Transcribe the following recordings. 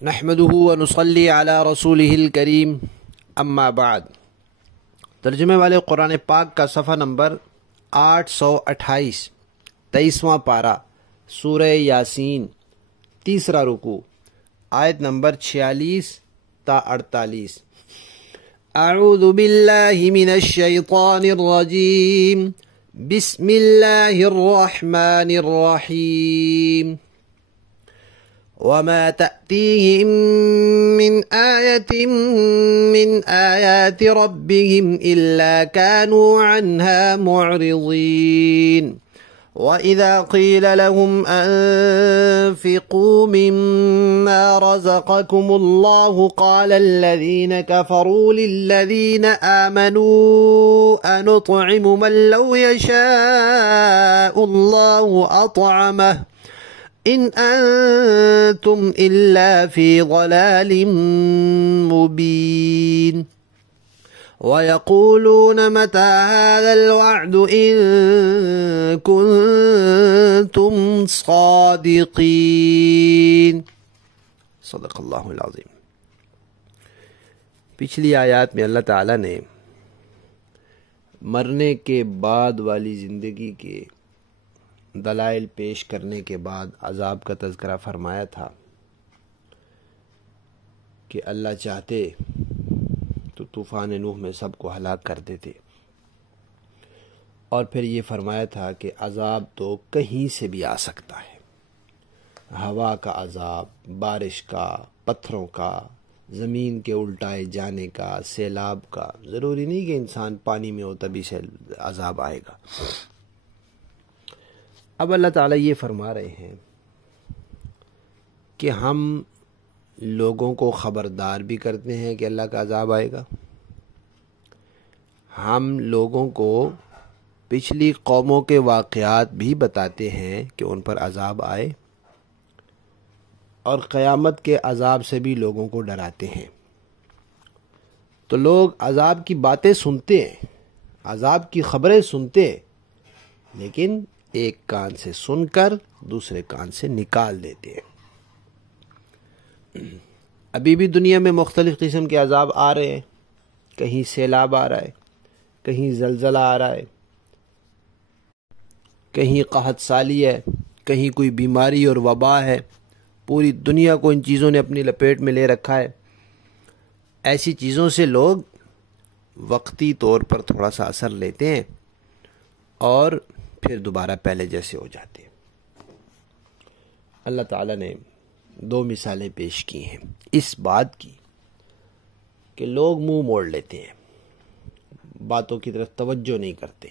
نحمده ونصلي علی رسوله الکریم اما بعد۔ ترجمے والے قرآن پاک کا صفحہ نمبر 828، 23واں پارہ، سورہ یاسین، تیسرا رکوع، آیت نمبر 46 تا 48۔ اعوذ باللہ من الشیطان الرجیم، بسم اللہ الرحمن الرحیم۔ وما تأتيهم من آية من آيات ربهم إلا كانوا عنها معرضين وإذا قيل لهم أنفقوا مما رزقكم الله قال الذين كفروا للذين آمنوا أنطعم من لو يشاء الله أطعمه إن أنتم إلا في ضلال مبين ويقولون متى هذا الوعد إن كنتم صادقين۔ صدق اللہ العظیم۔ پچھلی آیات میں اللہ تعالیٰ نے مرنے کے بعد والی زندگی کے دلائل پیش کرنے کے بعد عذاب کا تذکرہ فرمایا تھا کہ اللہ چاہتے تو طوفان نوح میں سب کو ہلاک کر دیتے، اور پھر یہ فرمایا تھا کہ عذاب تو کہیں سے بھی آ سکتا ہے، ہوا کا عذاب، بارش کا، پتھروں کا، زمین کے الٹائے جانے کا، سیلاب کا۔ ضروری نہیں کہ انسان پانی میں ہو تبھی سے عذاب آئے گا۔ اب اللہ تعالیٰ یہ فرما رہے ہیں کہ ہم لوگوں کو خبردار بھی کرتے ہیں کہ اللہ کا عذاب آئے گا، ہم لوگوں کو پچھلی قوموں کے واقعات بھی بتاتے ہیں کہ ان پر عذاب آئے، اور قیامت کے عذاب سے بھی لوگوں کو ڈراتے ہیں۔ تو لوگ عذاب کی باتیں سنتے ہیں، عذاب کی خبریں سنتے ہیں، لیکن ایک کان سے سن کر دوسرے کان سے نکال دیتے ہیں۔ ابھی بھی دنیا میں مختلف قسم کے عذاب آ رہے ہیں، کہیں سیلاب آ رہا ہے، کہیں زلزلہ آ رہا ہے، کہیں قحط سالی ہے، کہیں کوئی بیماری اور وبا ہے۔ پوری دنیا کو ان چیزوں نے اپنی لپیٹ میں لے رکھا ہے۔ ایسی چیزوں سے لوگ وقتی طور پر تھوڑا سا اثر لیتے ہیں اور پھر دوبارہ پہلے جیسے ہو جاتے ہیں۔ اللہ تعالیٰ نے دو مثالیں پیش کی ہیں اس بات کی کہ لوگ منہ موڑ لیتے ہیں، باتوں کی طرف توجہ نہیں کرتے،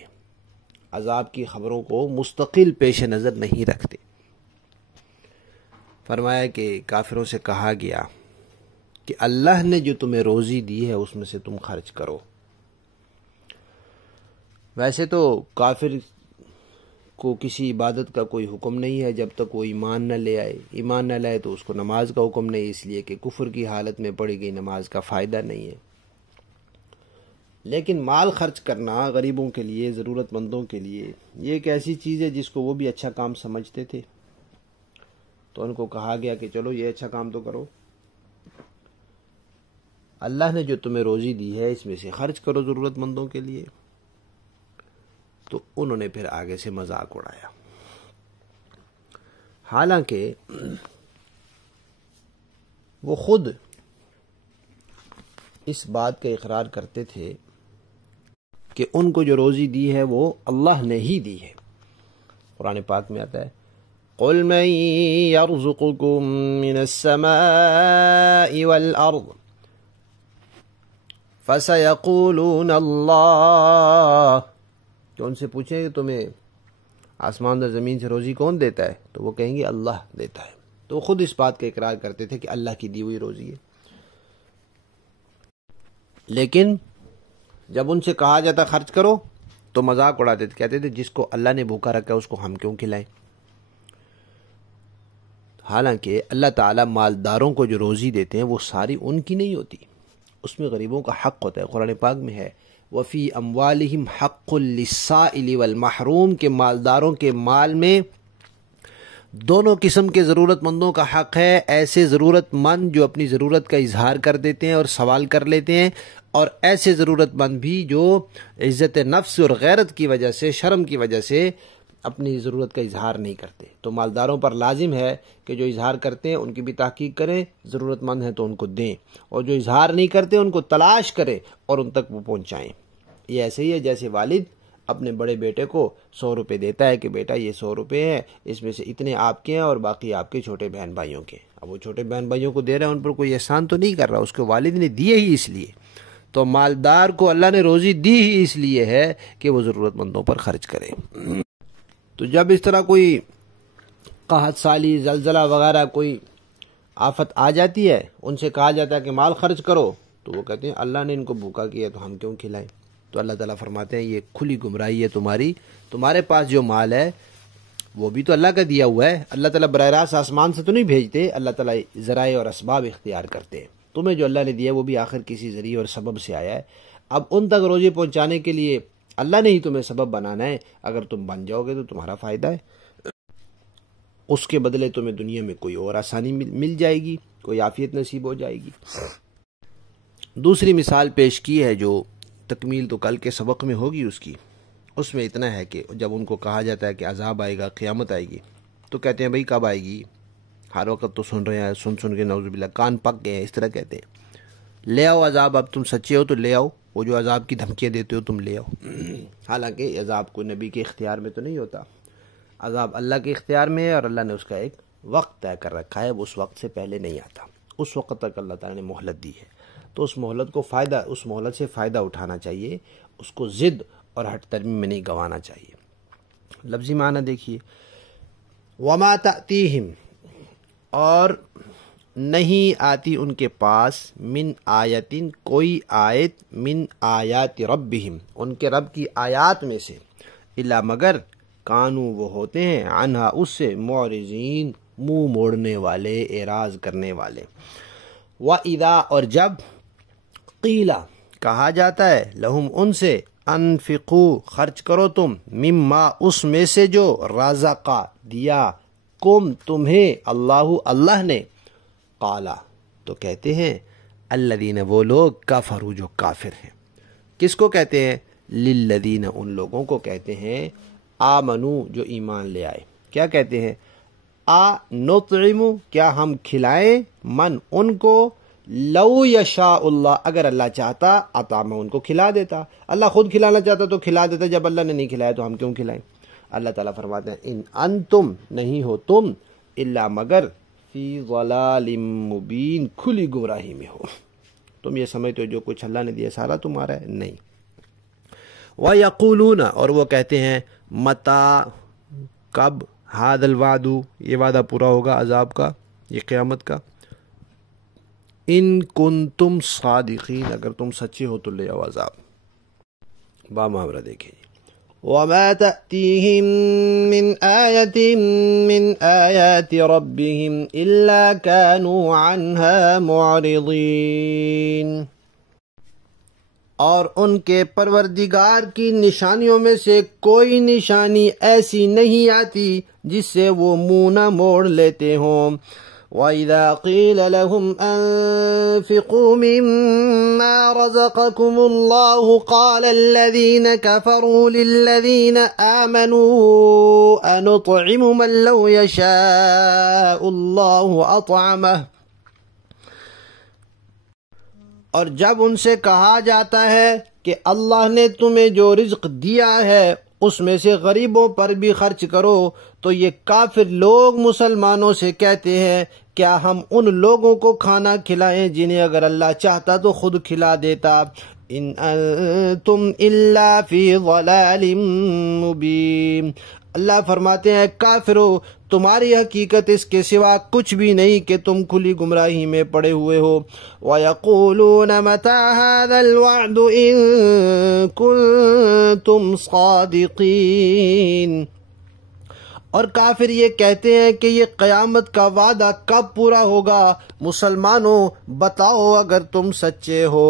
عذاب کی خبروں کو مستقل پیش نظر نہیں رکھتے۔ فرمایا کہ کافروں سے کہا گیا کہ اللہ نے جو تمہیں روزی دی ہے اس میں سے تم خرچ کرو۔ ویسے تو کافر کو کسی عبادت کا کوئی حکم نہیں ہے جب تک وہ ایمان نہ لے آئے، ایمان نہ لائے تو اس کو نماز کا حکم نہیں، اس لیے کہ کفر کی حالت میں پڑھی گئی نماز کا فائدہ نہیں ہے۔ لیکن مال خرچ کرنا غریبوں کے لیے، ضرورت مندوں کے لیے، یہ ایک ایسی چیز ہے جس کو وہ بھی اچھا کام سمجھتے تھے، تو ان کو کہا گیا کہ چلو یہ اچھا کام تو کرو، اللہ نے جو تمہیں روزی دی ہے اس میں سے خرچ کرو ضرورت مندوں کے لیے۔ تو انہوں نے پھر آگے سے مذاق اڑایا، حالانکہ وہ خود اس بات کا اقرار کرتے تھے کہ ان کو جو روزی دی ہے وہ اللہ نے ہی دی ہے۔ قرآن پاک میں آتا ہے قُلْ مَنْ يَرْزُقُكُم مِّنَ السَّمَاءِ وَالْأَرْضِ فَسَيَقُولُونَ اللَّهُ، کہ ان سے پوچھیں کہ تمہیں آسمان اور زمین سے روزی کون دیتا ہے، تو وہ کہیں گے اللہ دیتا ہے۔ تو وہ خود اس بات کا اقرار کرتے تھے کہ اللہ کی دی ہوئی روزی ہے، لیکن جب ان سے کہا جاتا خرچ کرو تو مذاق اڑاتے تھے، کہتے تھے جس کو اللہ نے بھوکا رکھا ہے اس کو ہم کیوں کھلائیں۔ حالانکہ اللہ تعالیٰ مالداروں کو جو روزی دیتے ہیں وہ ساری ان کی نہیں ہوتی، اس میں غریبوں کا حق ہوتا ہے۔ قرآن پاک میں ہے وفی اموالہم حق للسائل والمحروم، کے مالداروں کے مال میں دونوں قسم کے ضرورت مندوں کا حق ہے، ایسے ضرورت مند جو اپنی ضرورت کا اظہار کر دیتے ہیں اور سوال کر لیتے ہیں، اور ایسے ضرورت مند بھی جو عزت نفس اور غیرت کی وجہ سے، شرم کی وجہ سے اپنی ضرورت کا اظہار نہیں کرتے۔ تو مالداروں پر لازم ہے کہ جو اظہار کرتے ہیں ان کی بھی تحقیق کریں، ضرورت مند ہیں تو ان کو دیں، اور جو اظہار نہیں کرتے ان کو تلاش کریں اور ان تک وہ پہنچائیں۔ یہ ایسے ہی ہے جیسے والد اپنے بڑے بیٹے کو 100 روپے دیتا ہے کہ بیٹا یہ 100 روپے ہیں، اس میں سے اتنے آپ کے ہیں اور باقی آپ کے چھوٹے بہن بھائیوں کے۔ اب وہ چھوٹے بہن بھائیوں کو دے رہا ہے، ان پر کوئی احسان تو نہیں کر رہا، اس کے والد نے دیے ہی اس لیے۔ تو مالدار کو اللہ نے روزی دی ہی اس لیے ہے کہ وہ ضرورت مندوں پر خرچ کرے۔ تو جب اس طرح کوئی قحط سالی، زلزلہ وغیرہ کوئی آفت آ جاتی ہے، ان سے کہا جاتا ہے کہ مال خرچ کرو، تو وہ کہتے ہیں اللہ نے ان کو بھوکا کیا تو ہم کیوں کھلائیں؟ تو اللہ تعالیٰ فرماتے ہیں یہ کھلی گمراہی ہے تمہارے پاس جو مال ہے وہ بھی تو اللہ کا دیا ہوا ہے۔ اللہ تعالیٰ براہ راست آسمان سے تو نہیں بھیجتے، اللہ تعالیٰ ذرائع اور اسباب اختیار کرتے ہیں۔ تمہیں جو اللہ نے دیا ہے وہ بھی آخر کسی ذریعے اور سبب سے آیا ہے۔ اب ان تک روزی پہنچانے کے لیے اللہ نے ہی تمہیں سبب بنانا ہے، اگر تم بن جاؤ گے تو تمہارا فائدہ ہے، اس کے بدلے تمہیں دنیا میں کوئی اور آسانی مل جائے گی، کوئی عافیت نصیب ہو جائے گی۔ دوسری مثال پیش کی ہے جو تکمیل تو کل کے سبق میں ہوگی اس میں اتنا ہے کہ جب ان کو کہا جاتا ہے کہ عذاب آئے گا، قیامت آئے گی، تو کہتے ہیں بھائی کب آئے گی؟ ہر وقت تو سن رہے ہیں، سن کے نعوذ باللہ کان پک گئے ہیں، اس طرح کہتے ہیں لے آؤ عذاب، اب تم سچے ہو تو لے آؤ، وہ جو عذاب کی دھمکیاں دیتے ہو تم لے آؤ۔ حالانکہ عذاب کو نبی کے اختیار میں تو نہیں ہوتا، عذاب اللہ کے اختیار میں ہے، اور اللہ نے اس کا ایک وقت طے کر رکھا ہے، اس وقت سے پہلے نہیں آتا، اس وقت تک اللہ تعالیٰ نے مہلت دی ہے۔ تو اس مہلت سے فائدہ اٹھانا چاہیے، اس کو ضد اور ہٹ درمی میں نہیں گنوانا چاہیے۔ لفظی معنی دیکھیے، وما تأتیہم، اور نہیں آتی ان کے پاس، من آیتن، کوئی آیت، من آیات ربہم، ان کے رب کی آیات میں سے، الا مگر کانو، وہ ہوتے ہیں، عنہا، اس سے، معرضین، منہ موڑنے والے، اعراض کرنے والے۔ وَإِذَا، اور جب، قیلا، کہا جاتا ہے، لہم، ان سے، انفقو، خرچ کرو تم، مما، اس میں سے جو، رزقا، دیا، کم، تمہیں، اللہ نے، قالا، تو کہتے ہیں، الذین، وہ لوگ، کفروا، جو کافر ہیں۔ کس کو کہتے ہیں؟ للذین، ان لوگوں کو کہتے ہیں، آمنو، جو ایمان لے آئے۔ کیا کہتے ہیں؟ نطعم، کیا ہم کھلائیں، من، ان کو، لو یشاء اللہ، اگر اللہ چاہتا، اطعمہ، ان کو کھلا دیتا۔ اللہ خود کھلانا چاہتا تو کھلا دیتا، جب اللہ نے نہیں کھلایا تو ہم کیوں کھلائیں؟ اللہ تعالیٰ فرماتے ہیں، ان انتم، نہیں ہو تم، الا مگر، فی ضلال مبین، کھلی گمراہی میں ہو۔ تم یہ سمجھتے ہو جو کچھ اللہ نے دیا سارا تمہارا ہے، نہیں۔ وَيَقُولُونَ، اور وہ کہتے ہیں، متى، کب، ھذا الوعد، یہ وعدہ پورا ہوگا عذاب کا، یہ قیامت کا، ان کنتم صادقین، اگر تم سچے ہو تو لے آؤ عذاب۔ با محاورہ دیکھیں۔ وَمَا تَأْتِيهِم مِّنْ آيَةٍ مِّنْ آيَاتِ رَبِّهِمْ إِلَّا كَانُوا عَنْهَا مُعْرِضِينَ، اور ان کے پروردگار کی نشانیوں میں سے کوئی نشانی ایسی نہیں آتی جس سے وہ منہ نہ موڑ لیتے ہوں۔ وَإِذَا قِيلَ لَهُمْ أَنفِقُوا مِمَّا رَزَقَكُمُ اللَّهُ قَالَ الَّذِينَ كَفَرُوا لِلَّذِينَ آمَنُوا أَنُطْعِمُ مَن لَّوْ يَشَاءُ اللَّهُ أَطْعَمَهُ، اور جب ان سے کہا جاتا ہے کہ اللہ نے تمہیں جو رزق دیا ہے اس میں سے غریبوں پر بھی خرچ کرو، تو یہ کافر لوگ مسلمانوں سے کہتے ہیں، کیا ہم ان لوگوں کو کھانا کھلائیں جنہیں اگر اللہ چاہتا تو خود کھلا دیتا۔ ان انتم الا فی ضلال مبین، اللہ فرماتے ہیں، کافرو، تمہاری حقیقت اس کے سوا کچھ بھی نہیں کہ تم کھلی گمراہی میں پڑے ہوئے ہو۔ وَيَقُولُونَ مَتَى هَذَا الْوَعْدُ إِن كُنتُمْ صَادِقِينَ، اور کافر یہ کہتے ہیں کہ یہ قیامت کا وعدہ کب پورا ہوگا، مسلمانوں بتاؤ اگر تم سچے ہو۔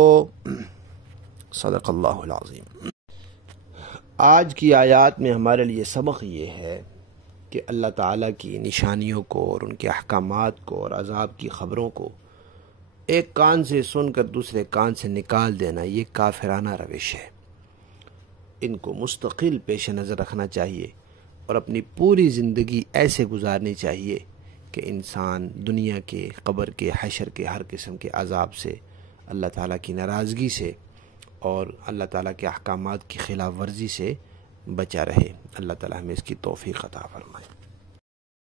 صدق اللہ العظیم۔ آج کی آیات میں ہمارے لیے سبق یہ ہے کہ اللہ تعالیٰ کی نشانیوں کو اور ان کے احکامات کو اور عذاب کی خبروں کو ایک کان سے سن کر دوسرے کان سے نکال دینا یہ کافرانہ روش ہے۔ ان کو مستقل پیش نظر رکھنا چاہیے اور اپنی پوری زندگی ایسے گزارنی چاہیے کہ انسان دنیا کے، قبر کے، حشر کے ہر قسم کے عذاب سے، اللہ تعالیٰ کی ناراضگی سے اور اللہ تعالیٰ کے احکامات کی خلاف ورزی سے بچا رہے۔ اللہ تعالیٰ ہمیں اس کی توفیق عطا فرمائے۔